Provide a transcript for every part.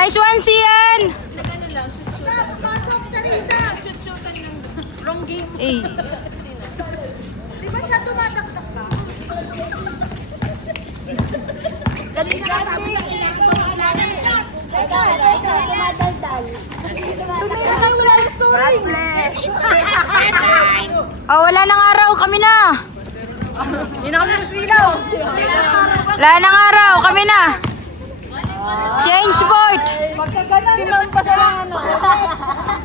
Nice one, Sian! Pasok, Charissa! Wrong game. Eh. Di ba siya tumataktak ka? Dali na sabi ng ina ko. Teka. Tumadaldal. Tumira ka mula ng story. God bless. Oh, wala nang araw. Kami na. Hindi na kami silaw. Wala nang araw. Kami na. Change sport. Si Ma'am pa sa lang ano.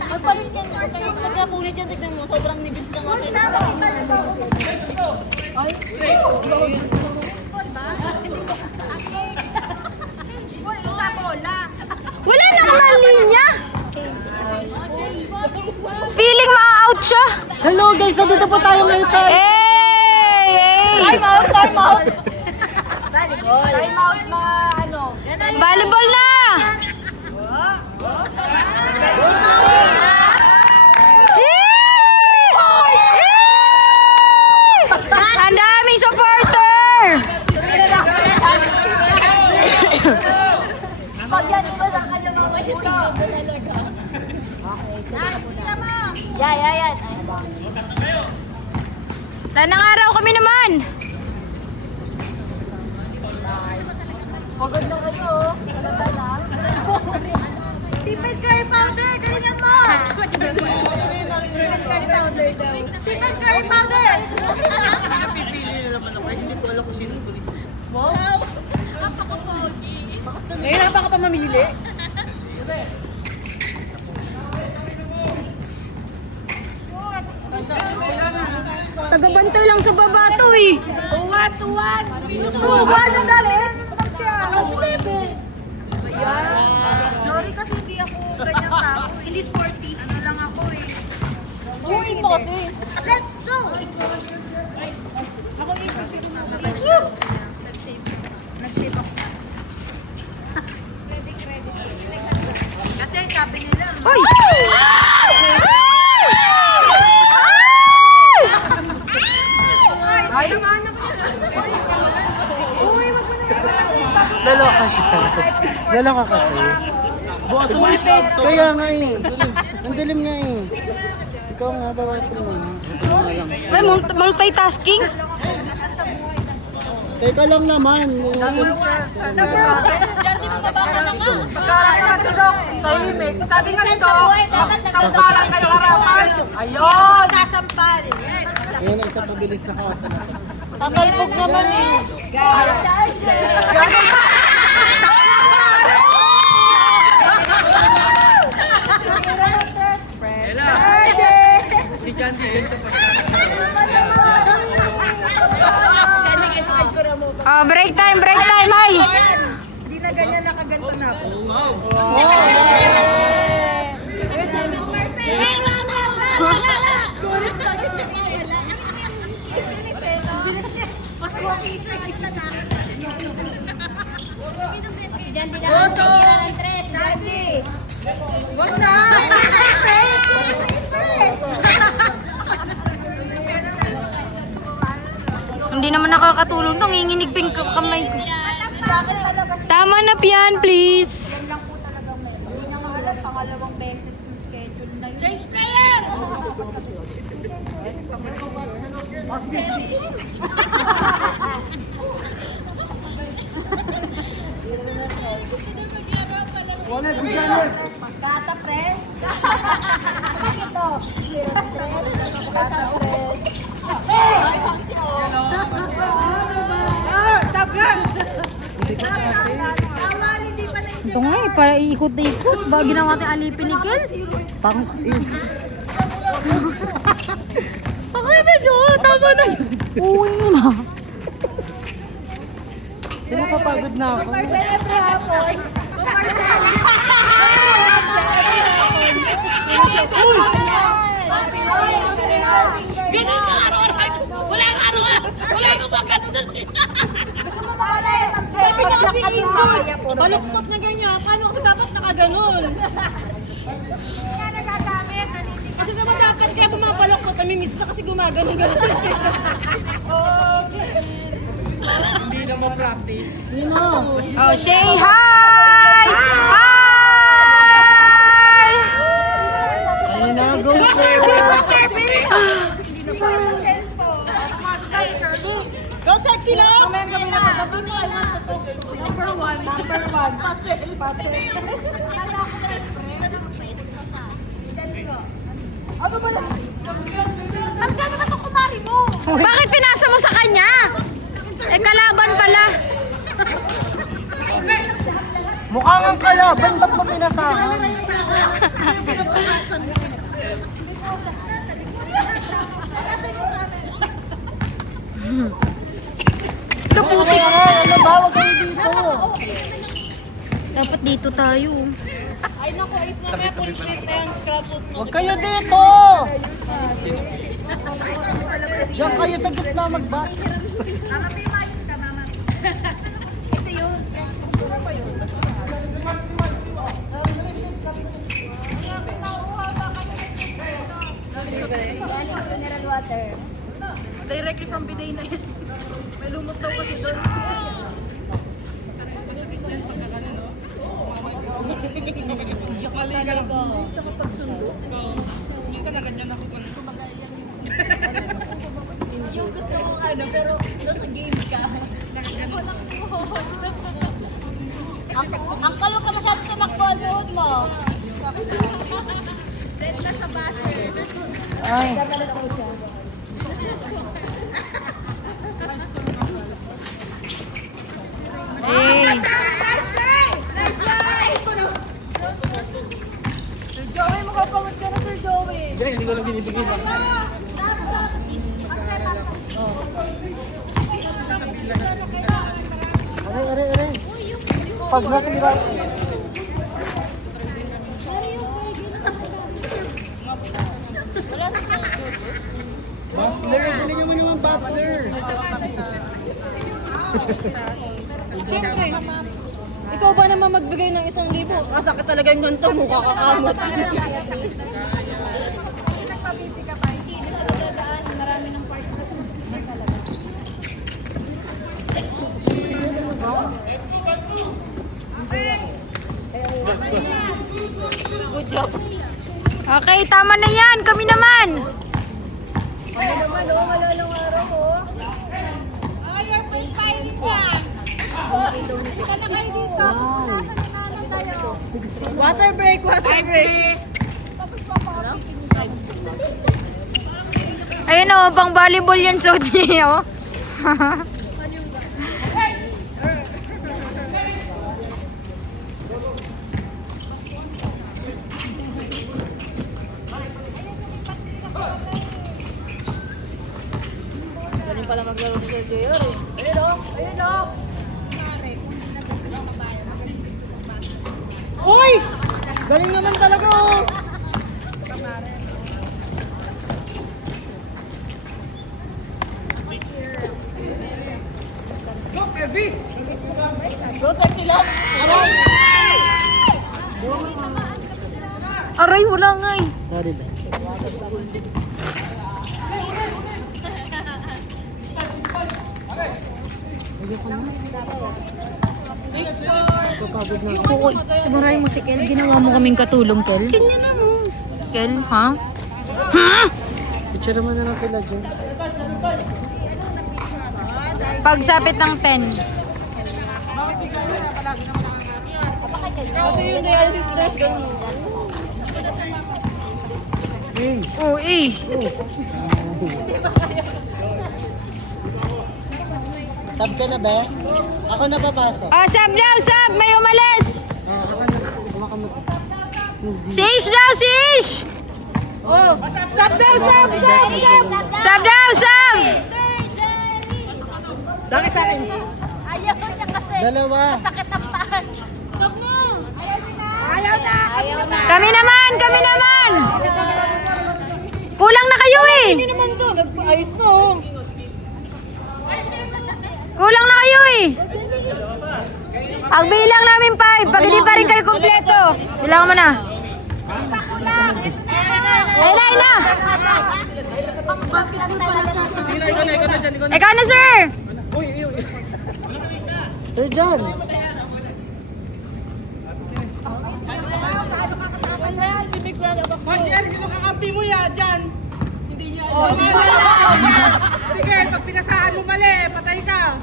Magpalit yan. Nagkapulit yan. Tignan mo. Sobrang nibis na kasi. Wala naman linya. Feeling ma-out siya. Hello guys, dito po tayo ngayon sa... Hey! Time out. Time out. Time out mga ano. Volleyball na! Ang daming supporter! Pag yan, iba lang ka naman mahirap talaga. Yan. Wala nang araw kami naman! Pagod na kayo. Talaga na. Stephen Curry powder, galingan mo! Stephen Curry powder daw. Stephen Curry powder! Wow! Nahirapan ka pa mamili. Tagabantay lang sa baba to eh. Tuwad. Tuwa, ang dami na naman siya. Sorry kasi hindi ako ganyan tao. Hindi sporty. Ano lang ako eh. Uwin mo kasi. Let's go! Nag-shape ako. Kasi sabi nila, Uy! ay, samahan na ko yan. Uy, wag mo naman pala. Laloka siya. Laloka ka kayo. Kaya nga eh. Ang dilim nga eh. Ikaw nga, bawasan mo. May multitasking? Teka lang naman. Diyan, di mo mabaka na nga. Sabi nga nito, Sampalan kayo harapan. ayun! Sasampal. Ayan, isa pabilis na ka. Tatalbog naman eh. Oh, break time, ay! Hindi na ganyan nakaganto na ako. Diyan din ako titira ng tres. Daddy. Wag na! Hindi naman nakakatulong to. Nginginig ping kamay ko. Bakit talaga? Tama na piyan, please. Yan lang po talagang meron. Hindi niya nga alam, pangalawang beses yung schedule na yun. Change player! Bata press. Ito. Bata press. Tama, hindi pa na Ito nga eh, para iikot na ikot. Ba ginawa natin alipin ni Kel? Pang... Okay na yun, tama na yun. Uwi mo na. Sino papagod na ako? Celebrate hapon. Sabi niya kasi indoor. Baluktot na ganyan. Paano kasi dapat nakaganon? Kaya nagagamit. Kasi naman dapat kaya bumabaluktot. Namimiss na kasi gumagano-gano. Hindi na ma-practice. Oh, say hi! Hi! Go sexy lang! Number one. Ano ba yan? Ma'am, dyan naman itong kumari mo. Bakit pinasa mo sa kanya? Eh, kalaban pala. Mukha kang kalaban, ba't mo pinasahan? Ito putik. Ano ba? Huwag kayo dito. Dapat dito tayo. Ay naku, ayos na kaya full plate na yan. Scrapbook mo. Huwag kayo dito! Diyan kayo sa gitna mag-basket. Mama, may mayos ka, mama. Ito yun. Mineral water. Directly from Biday na yan. May lumot daw kasi doon. Yung gusto mo ano, pero nasa game ka. Ang kalong ka masyado sa makbol, buhod mo. Ay. Eh. Sir Joey, makapagod ka na Sir Joey. Hindi ko lang binibigay lang. Are. Pag nasira. Butler, galing mo naman Butler. Siyempre, ikaw ba naman magbigay ng 1,000? Kasakit talaga yung ganito mo, kakakamot. Good job. Okay, tama na yan. Kami naman. Ay, your first filing pa. Ka na kayo dito. Nasa nananang tayo. Water break, water break. Ayun o, pang volleyball yan, Soji. Oh. Galing pala maglaro ni Sir Joey. Ayun o, ayun o. Uy! Galing naman talaga oh. Go sexy lang. Aray! Aray, wala nga eh. Sorry ba? Kapagod na ako. Sigurahin mo si Kel. Ginawa mo kaming katulong, Kel. Tingnan na mo. Kel, ha? Ha? Picture mo na lang sila dyan. Pagsapit ng 10. Kasi yung dialysis nurse ganun. Hey! Oo, eh. Sab ka na ba? Ako na papasok. Oh, sab daw, sab! May umalis! Ako na. Kumakamot. Si Ish daw, si Ish! Oh, sab daw, sab, sab, sab. Sab daw, sab! Bakit sa akin? Ayaw niya kasi. Dalawa. Sakit ang paan. Sab na. Ayaw na. Ayaw na. Kami naman, kami naman! Kulang na kayo eh! Hindi naman to, nagpaayos na oh. Kulang na kayo eh! Pagbilang namin 5, pag hindi pa rin kayo kumpleto. Bilangan mo na. Ayun na! Ikaw na, sir! Sir John. Sino kakampi mo yan dyan? Hindi niya Sige, pag pinasahan mo mali, patay ka.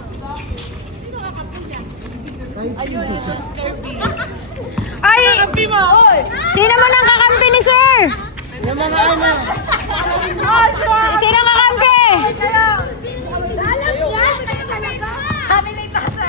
Ay! Sino man ang kakampi ni sir? Yung mga ano. Sino ang kakampi? Alam niya, talaga. Kami may pasa.